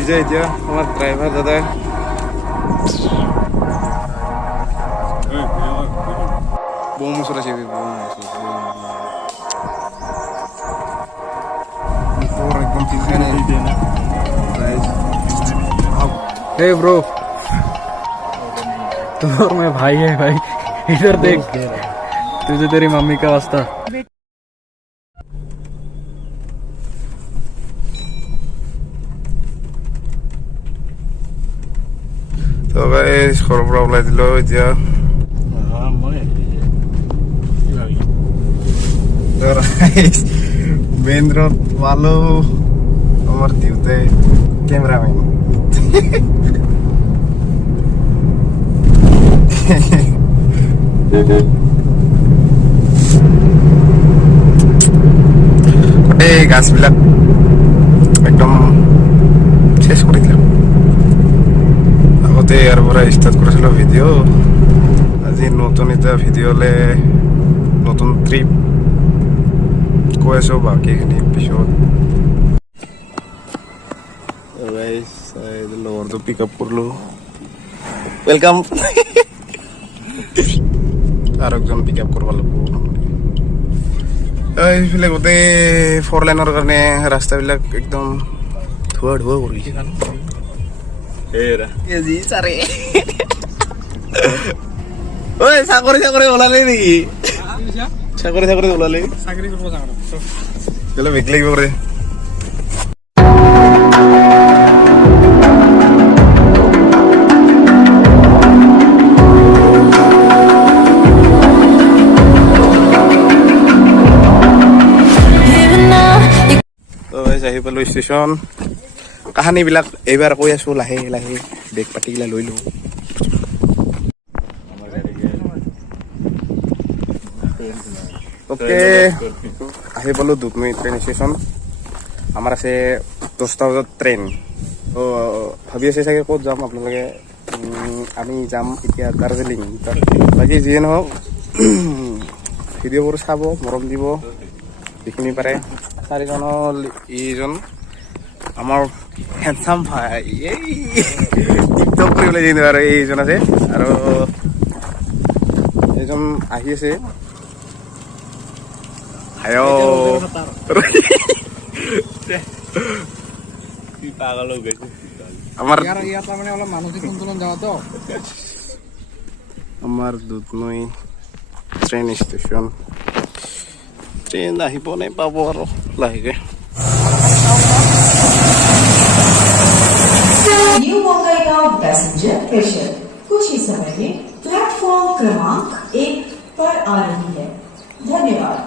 বুঝে এতিয়া আমার ড্রাইভার দাদা বোম চলাইছে एकदम पिछले हे ब्रो तुम्हारा मैं भाई है भाई इधर देख तुझे तेरी मम्मी का वास्ता तो गाइस खबर ওলাই দিলো এতিয়া মেইন রোড ভালো আমার দিউতে ক্যামেরাম্যান গোটেই গাছবিলাক একদম শেষ কৰি দিলাম আগতে ইয়াৰ পৰা ষ্টাৰ্ট কৰিছিলো ভিডিঅ' আজি নতুন এটা ভিডিঅ'লে নতুন ট্ৰিপ কৈ আছো বাকীখিনি পিছত লগৰটো পিক আপ কৰিলো ৱেলকাম আৰু একজন পিক আপ কৰিব লাগিব এইফালে গোটেই 4 লাইনৰ কাৰণে ৰাস্তাবিলাক একদম ধোৱা ধোৱা কৰি কেজি চাৰে ঐ চাকৰি চাকৰি ওলালে নেকি চাকৰি চাকৰি ওলালে চাকৰি কৰিব যাওঁ বেগ লাগিব কৰে আহি পালো ষ্টেচন কাহানীবিলাক এইবাৰ কৈ আছো লাহে লাহে বেগ পাতিগিলা লৈ লওঁ ওকে আহি পালো দুধনৈ ট্ৰেইন ষ্টেচন আমাৰ আছে 10টা বজাত ট্ৰেইন তো ভাবি আছে চাগে ক'ত যাম আপোনালোকে আমি যাম এতিয়া দাৰ্জিলিং বাকী যিয়ে নহওক ভিডিঅ'বোৰ চাব মৰম দিব যিখিনি পাৰে চাৰিজনৰ এইজন আমাৰ হেণ্ডচাম ভাই টিকটক কৰিবলৈ দিওঁ আৰু এইজন আছে আৰু এইজন আহি আছে আমাৰ দুধনৈ ট্ৰেইন ষ্টেচন ট্ৰেইন আহিব নে পাব আৰু লাহেকে न्यू बंगाईगांव पैसेंजर स्पेशल कुछ ही समय में प्लेटफॉर्म क्रमांक 1 पर आ रही है धन्यवाद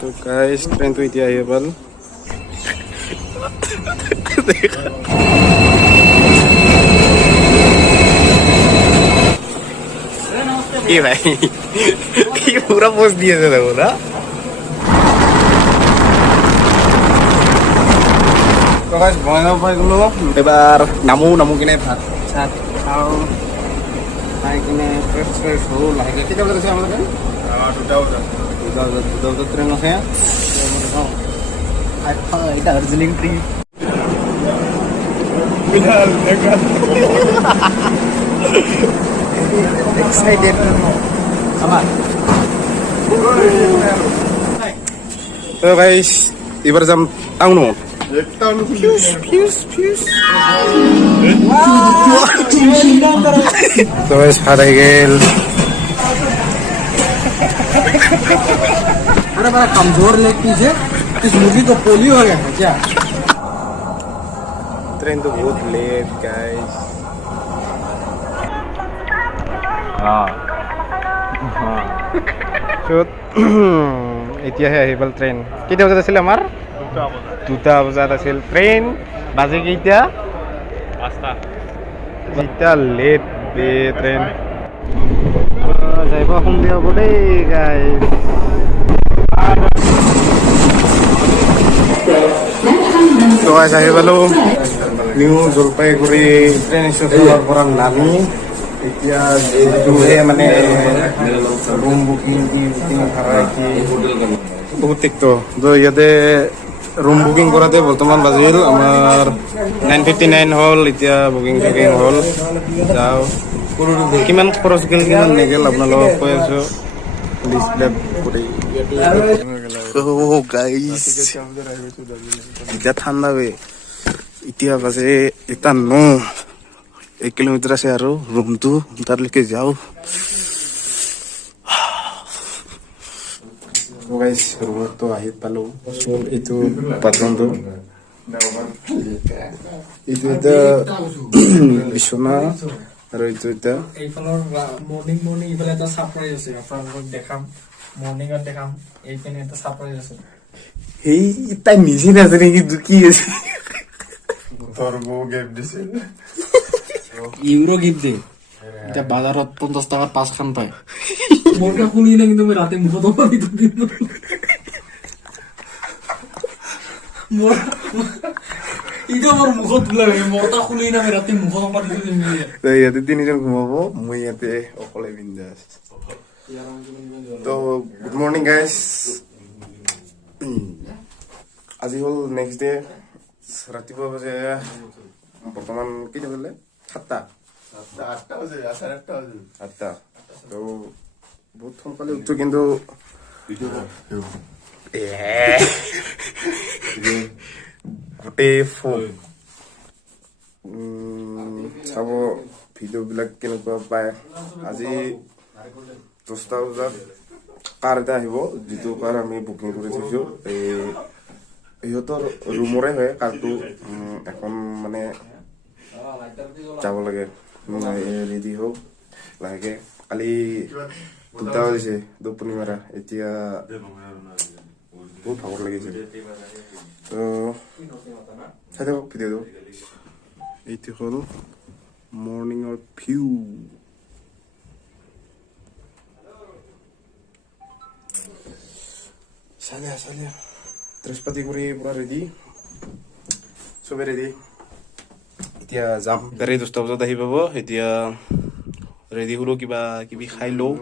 तो गाइस ट्रेन तो इतना है बल ये भाई ये पूरा पोस्ट दिया था बोला তো গাইস বনাব পাই গলো এবাৰ নামু কিনে ভাত চাত খাওঁ খাই কিনে ফ্ৰেছ হওঁ লাহেকে কেতিয়া বজাত আছে আমালোকে 2টা বজাত ট্ৰেইন আছে এটা দাৰ্জিলিং ট্ৰিপ এক্সাইটেড আমার তো গাইস এবার যাম টাউন तो भात आई गेल अरे बड़ा कमजोर लेग पीस है इस मूवी को पोलियो हो गया है क्या ट्रेन तो बहुत लेट गाइस हाँ এতিয়াহে আহি পাল ট্ৰেইন কেতিয়া বজাত আছিল আমাৰ 2টা বজাত আছিল ট্ৰেইন বাজে কেইটা 5টা যেতিয়া লেট বে ট্ৰেইন যাইব সন্ধিয়া হ'ব দেই গাইজ তো গাইজ আহি পালোঁ নিউ জলপাইগুৰি ট্ৰেইন ষ্টেচনৰ পৰা নামি এতিয়া যিটোহে মানে ৰুম বুকিং ভাড়া বহুত টিকটো তো ইয়াতে ৰুম বুকিং কৰাতে বৰ্তমান বাজিল আমাৰ 9:59 হ'ল এতিয়া বুকিং চুকিং হ'ল যাওঁ কিমান খৰচ গ'ল কিমান নেগেল আপোনালোকক কৈ আছোঁ ডিছপ্লে কৰি গাইজ এতিয়া ঠাণ্ডা বে এতিয়া বাজে 1 কিলোমিটাৰ আছে আৰু ৰুমটো তালৈকে যাওঁ গাইজ ৰুমতো আহি পালোঁ এইটো বাথৰুমটো এইটো এটা বিচনা আৰু এইটো এটা এইফালৰ মৰ্নিং ইফালে এটা সাৰপ্ৰাইজ আছে আপোনালোকক দেখাম মৰ্নিঙত দেখাম এইপিনে এটা সাৰপ্ৰাইজ আছে সেই তাই নিজে নাজানে কি আছে ইউৰো গিফ্ট দিয়ে এতিয়া বাজাৰত 50 টকাত 5খন পায় মোৰটা শুনি না কিন্তু মই ৰাতে মুখত পাতি দিম মোৰ ইটো মোৰ মুখত ওলাই মোৰটা শুনি না মই ৰাতে মুখত পাতি দিম ইয়াতে তিনিজন ঘুমাব মই ইয়াতে অকলে বিন্দাস তো গুড মৰ্নিং গাইজ আজি হ'ল নেক্সট ডে ৰাতিপুৱা বাজে বৰ্তমান কেইটা বাজিলে 7টা তো বহুত সোনকালে উঠো কিন্তু গোটেই চাব ভিডিঅ'বিলাক কেনেকুৱা পায় আজি 10টা বজাত কাৰ এটা আহিব যিটো কাৰ আমি বুকিং কৰি থৈছোঁ ইহঁতৰ ৰুমৰে হয় কাৰটো এখন মানে যাব লাগে ৰেডি হওক লাহেকে কালি 2টা বাজিছে টোপনি মাৰা এতিয়া বহুত ভাগৰ লাগিছে তো চাই থাকক ভিডিঅ'টো এইটো হ'ল মৰ্ণিঙৰ ভিউ চালিয়া ড্ৰেছ পাতি কৰি পুৰা ৰেডি চবে ৰেডি এতিয়া যাম গাড়ী 10টা বজাত আহি পাব এতিয়া ৰেডি হ'লো কিবা কিবি খাই লওঁ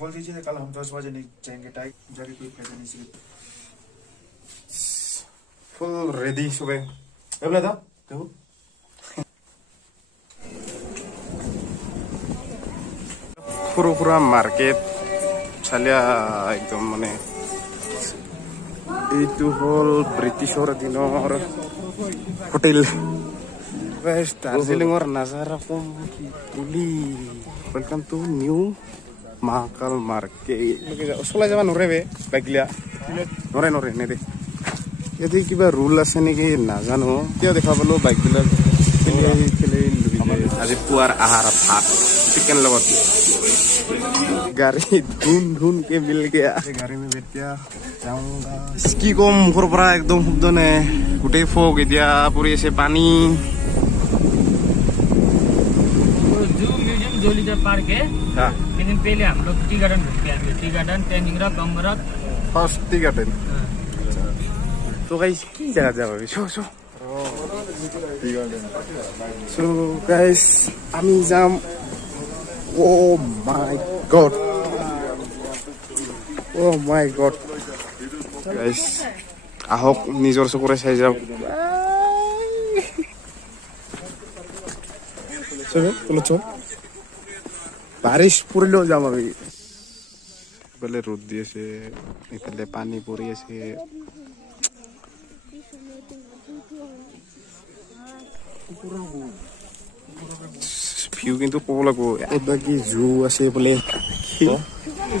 बोल दीजिए कल हम 10 बजे जाएंगे टाइम जाके कोई पैसा नहीं सीखे ফুল ৰেডি চবে এইবিলাক দা দেখো সৰু সুৰা মাৰ্কেট চালিয়া একদম মানে এইটো হ'ল ব্ৰিটিছৰ দিনৰ হোটেল দাৰ্জিলিঙৰ নাজাৰা কম তুলি welcome to new Mahakal market চলাই যাব নোৱাৰে বে বাইকলিয়া নোৱাৰে নেদে ইয়াতে কিবা ৰুল আছে নেকি নাজানো এতিয়া দেখা পালোঁ বাইকবিলাক খেলি আজি পুৱাৰ আহাৰ ভাত চিকেন লগত গাড়ী ধুনকে মিল গয়া গাড়ী মে বেতিয়া যাওঁগা কি কম মুখৰ পৰা একদম শব্দ নে গোটেই ফগ এতিয়া পৰি আছে পানী जोलीचर पार्क है लेकिन पहले हम लोग टी गार्डन घूम के आए टी गार्डन टेनिंगरा गंगरा ফাৰ্ষ্ট টি গাৰ্ডেন তো গাইজ কি জায়গা যাবো শো সো গাইজ আমি যাম ও মাই গড গাইজ আহক নিজৰ চকুৰে চাই যাওক চলো বাৰিশ পৰিলেও যাম আমি ইফালে ৰ'দ দি আছে ইফালে পানী পৰি আছে ভিউ কিন্তু ক'ব লাগিব ক'ত কি জু আছে বোলে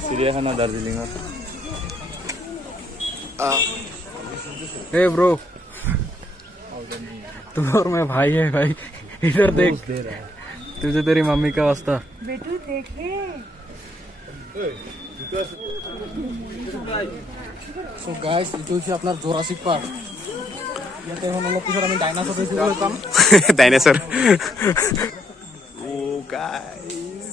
चिड़ियाखाना दार्जिलिंगर हे ब्रो तुम और मैं भाई है भाई इधर देख तुझे तेरी मम्मी का वास्ता बेटू देखे সো গাইস এইটো হৈছে আপোনাৰ জোৰাছিক পাৰ্ক ইয়াতে এখন অলপ পিছত আমি ডাইনাছৰ দেখিবলৈ পাম ডাইনাছৰ ও গাইস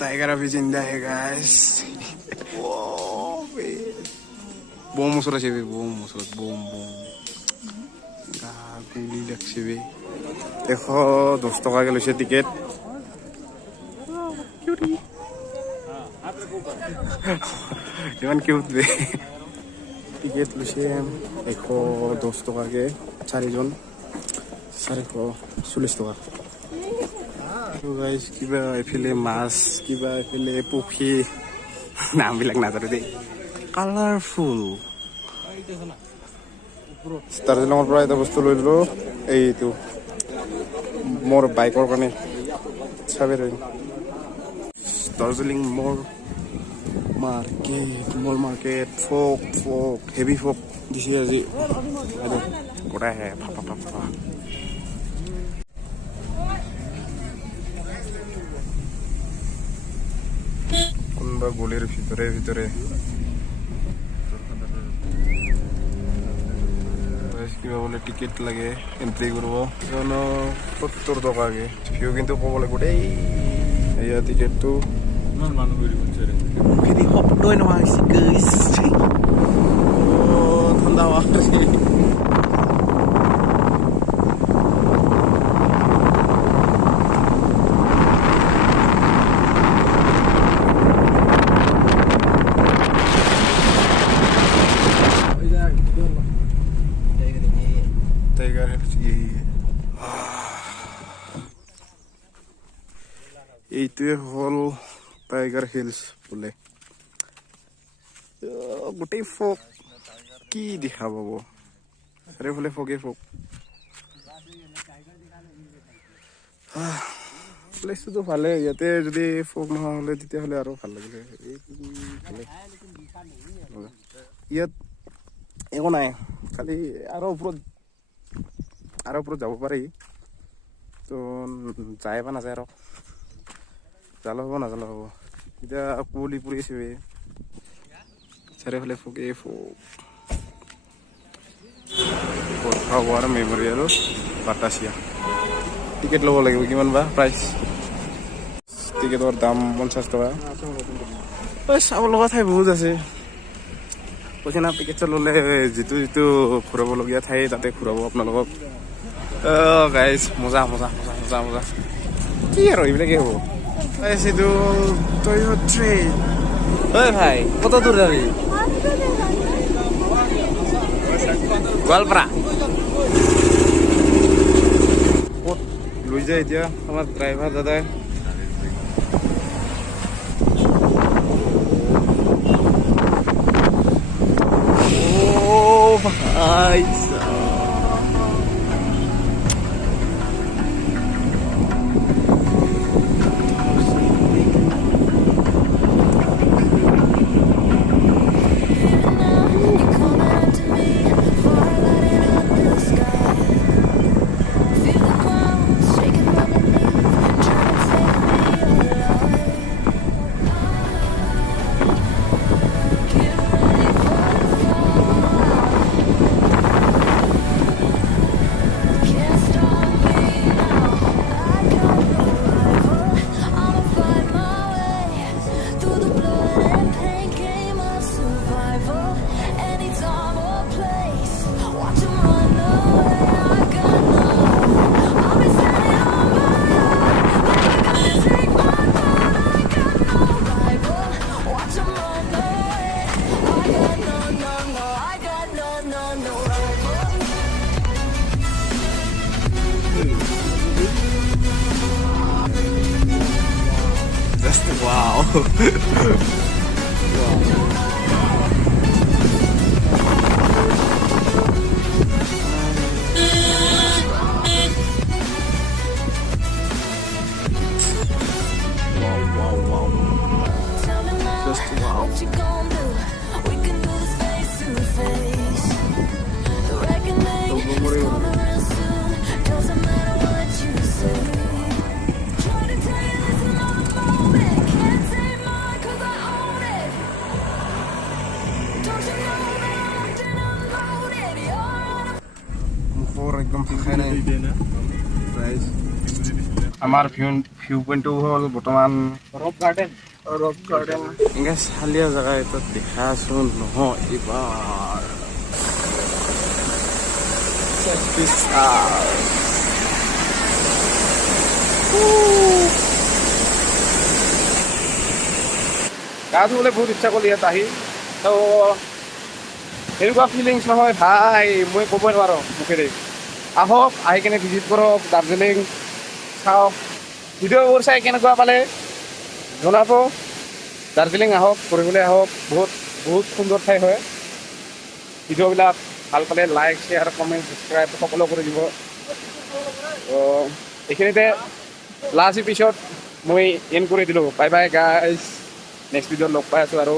टाइगर अभी जिंदा है गाइस बम मुसरा से बम गुली लगছে বে 110 টাকাকে লৈছে টিকেট ইমান কিউট বে টিকেট লৈছে 110 টকাকে 4জন 440 টকা গাইজ কিবা এফালে মাছ কিবা এফালে পুখুৰী নামবিলাক নাজানো দেই কালাৰফুল দাৰ্জিলিঙৰ পৰা এটা বস্তু লৈ ললো এইটো মোৰ বাইকৰ কাৰণে চাবে দাৰ্জিলিং মল মাৰ্কেট ফক হেভি ফক দিছে আজি গোটাই আহে ফাপা কোনোবা গলিৰ ভিতৰে কিবা বোলে টিকেট লাগে এন্ট্ৰি কৰিব 70 টকাকে ভিউ কিন্তু ক'ব লাগিব দেই এয়া টিকেটটো ইমান মানুহ ঘূৰি ফুৰিছে ফিৰি শব্দই নোহোৱা হৈছে গাইছ ঠাণ্ডা হাৱা এইটোৱে হ'ল টাইগাৰ হিলছ বোলে গোটেই ফক কি দেখা পাব চাৰিওফালে ফকে ফক প্লেচটোতো ভালে ইয়াতে যদি ফক নোহোৱা হ'লে তেতিয়াহ'লে আৰু ভাল লাগিলে ইয়াত একো নাই খালি আৰু ওপৰত যাব পাৰি তো যায় বা নাযায় আৰু জাল হ'ব নাজালো হ'ব এতিয়া কুঁৱলী পৰি আছে চাৰিওফালে ফকে ফক আৰু মেমৰিয়েল বাটাচিয়া টিকেট ল'ব লাগিব কিমান বা প্ৰাইচ টিকেটৰ দাম 50 টকা চাব লগা ঠাই বহুত আছে কৈছে না টিকেট ল'লে যিটো ঘূৰাবলগীয়া ঠাই তাতে ঘূৰাব আপোনালোকক গাইজ মজা কি আৰু এইবিলাকে হ'ব এইটো ট্ৰেইন ঐ ভাই কত দূৰ যাবি গোৱালপাৰা ক'ত লৈ যায় এতিয়া আমাৰ ড্ৰাইভাৰ দাদাই ভাই Wow. আমাৰ ভিউ পইণ্টটো হ'ল বৰ্তমান ৰক গাৰ্ডেন এনেকৈ চালীয়া জেগা এটা দেখাচোন নহয় এইবাৰ গা ধুবলৈ বহুত ইচ্ছা কৰিলে ইয়াত আহি তো এনেকুৱা ফিলিংছ নহয় ভাই মই ক'বই নোৱাৰোঁ মুখেৰে আহক আহি কেনে ভিজিট কৰক দাৰ্জিলিং চাওক ভিডিঅ'বোৰ চাই কেনেকুৱা পালে জনাব দাৰ্জিলিং আহক ফুৰিবলৈ আহক বহুত বহুত সুন্দৰ ঠাই হয় ভিডিঅ'বিলাক ভাল পালে লাইক শ্বেয়াৰ কমেণ্ট ছাবস্ক্ৰাইব সকলো কৰি দিব এইখিনিতে লাষ্ট এপিছ'ড মই এণ্ড কৰি দিলোঁ বাই বাই গাইজ নেক্সট ভিডিঅ'ত লগ পাই আছোঁ আৰু